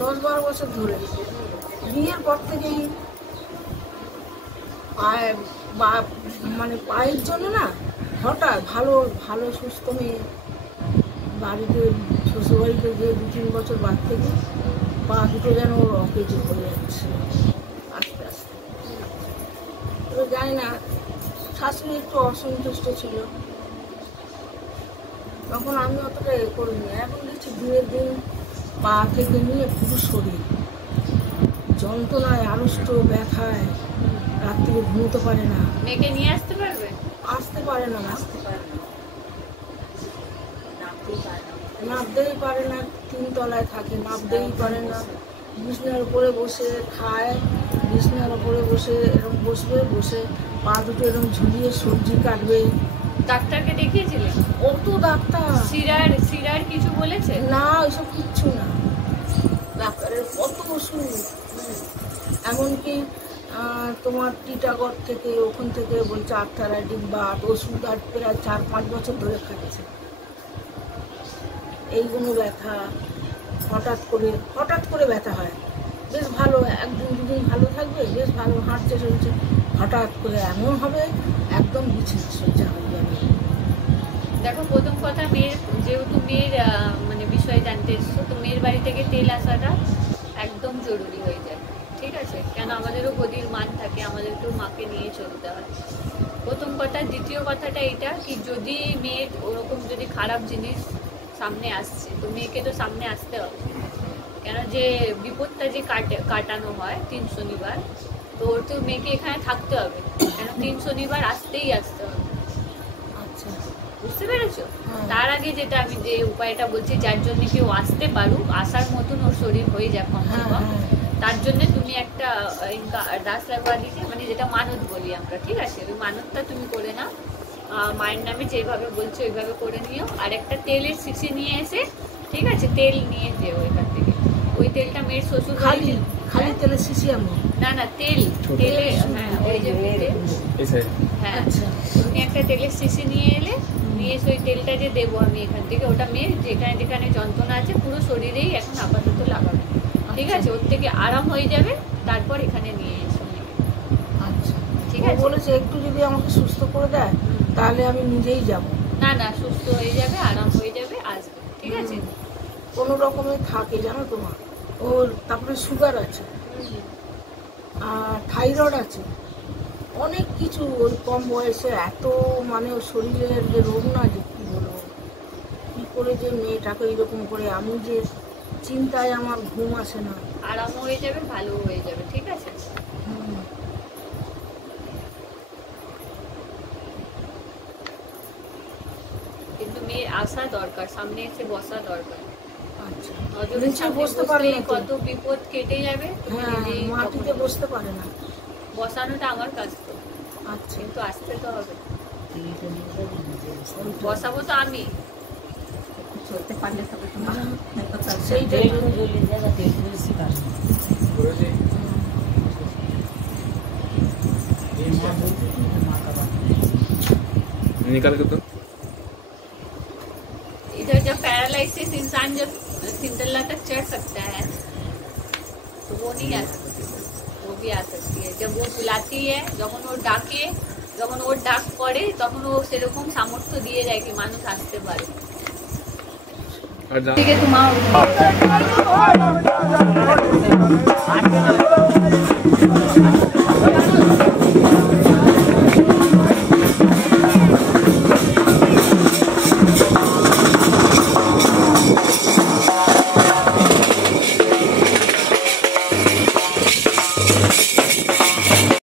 10-12 বছর ধরে। বিয়ের পর থেকেই মানে পায়ের জন্য না হঠাৎ ভালো ভালো সুস্থ মেয়ে বাড়িতে শ্বশুরবাড়িতে গিয়ে 2-3 বছর বাদ থেকে পা দুটো যেন অকেজো হয়ে যাচ্ছে আস্তে আস্তে। তবে জানি না, শাশুড়ি একটু অসন্তুষ্ট ছিল তখন, আমি অতটা করিনি। এখন দেখছি দিনের দিন পা থেকে নিয়ে পুরো শরীর যন্ত্রণায়, আড়ষ্ট, ব্যথায়, রাত্রিরে ঘুমোতে পারে না। মেয়েকে নিয়ে আসতে পারবে? আসতে পারে না, নামতেই পারে না। 3 তলায় থাকে, নামতেই পারে না। বিছনার উপরে বসে খায়, বিছনার উপরে বসে এরকম বসবে, বসে পা দুটো এরকম ঝুলিয়ে সবজি কাটবে। ডাক্তারকে দেখিয়েছিলে? ও তো ডাক্তার সিরার কিছু বলেছে? না, ওইসব কিচ্ছু না। ডাক্তারের কত ওষুধ, এমনকি তোমার টিটাগড় থেকে ওখান থেকে বলছে আর্থারাইটিস বা ওষুধ আর প্রায় 4-5 বছর ধরে খাচ্ছে। এইগুলো ব্যথা হঠাৎ করে ব্যথা হয়। বেশ ভালো, 1-2 দিন ভালো থাকবে, বেশ ভালো হাঁটছে চলছে, হঠাৎ করে এমন হবে একদম বিছানা সজ্জা হয়ে যাবে। দেখো, প্রথম কথা, যেহেতু মেয়ের মানে বিষয়ে জানতে এসছো, তো মেয়ের বাড়ি থেকে তেল আসাটা একদম জরুরি হয়ে যায়, ঠিক আছে? কেন আমাদেরও গদির মান থাকে, আমাদেরকেও মাকে নিয়ে চলতে হয়, প্রথম কথা। দ্বিতীয় কথাটা এটা কি, যদি মেয়ের ওরকম যদি খারাপ জিনিস সামনে আসছে, তো মেয়েকে তো সামনে আসতে হবে। কেন যে বিপদটা যে কাটানো হয় 3 শনিবার, তো ওর তো মেয়েকে এখানে থাকতে হবে। কেন 3 শনিবার আসতে হবে। আচ্ছা, বুঝতে পেরেছো? তার আগে যেটা আমি যে উপায়টা বলছি, যার জন্য কেউ আসতে পারুক, আসার মতন ওর শরীর হয়ে যাক কমসে কম, তার জন্য তুমি একটা দাস লাগবা দিতে, মানে যেটা মানত বলি আমরা, ঠিক আছে? ওই মানতটা তুমি করে নাও, মায়ের নামে যেভাবে বলছো ওইভাবে করে নিও। আর একটা তেলের শিশি নিয়ে এসে, ঠিক আছে, তেল নিয়ে যেও এখান থেকে। ওই তেলটা মেয়ের শ্বশুর খালি তেলের শিশি? না তেলে, হ্যাঁ, ওই যে হ্যাঁ, তুমি একটা তেলের শিশি নিয়ে এলে, নিয়ে এসে ওই তেলটা যে দেবো আমি এখান থেকে, ওটা মেয়ে যেখানে যেখানে যন্ত্রণা আছে পুরো শরীরেই এখন আপাতত লাগাবে, ঠিক আছে? ওর থেকে আরাম হয়ে যাবে, তারপর এখানে নিয়ে এসো। আচ্ছা, ঠিক আছে? বলেছে একটু যদি আমাকে সুস্থ করে দেয় তাহলে আমি নিজেই যাব। না, সুস্থ হয়ে যাবে, আরাম হয়ে যাবে, আসবে, ঠিক আছে? কোনো রকমে থাকে, জানো তোমার, ওর তারপরে সুগার আছে আর থাইরয়েড আছে, অনেক কিছু। ওই কম বয়সে এত, মানে ওর শরীরের যে রোগ না, যে কী বলবো, কী করে যে মেয়েটাকে এরকম করে, আমি যে চিন্তায় আমার ঘুম আসে না। আরাম হয়ে যাবে, ভালো হয়ে যাবে, ঠিক আছে? কিন্তু মেয়ের আসা দরকার, সামনে এসে বসা দরকার। বসতে পারে না, কত বিপদ কেটে যাবে। মাটিতে বসতে পারে না, বসানোটা আমার কাজ তো। আচ্ছা, কিন্তু আসতে তো হবে, বসাবো তো আমি, চলতে পারলে তবে তোমার সেইটাই। निकाल के तो इधर जब पैरालिसिस इंसान जब 3 तल्ला तक चढ़ सकता है, तो वो नहीं आ सकती, वो भी आ सकती है। जब वो बुलाती है, যখন ও ডাকে, যখন ওর ডাক পড়ে, তখন ও সেরকম সামর্থ্য দিয়ে যায় কি মানুষ আসতে পারে। ঠিক আছে, তোমার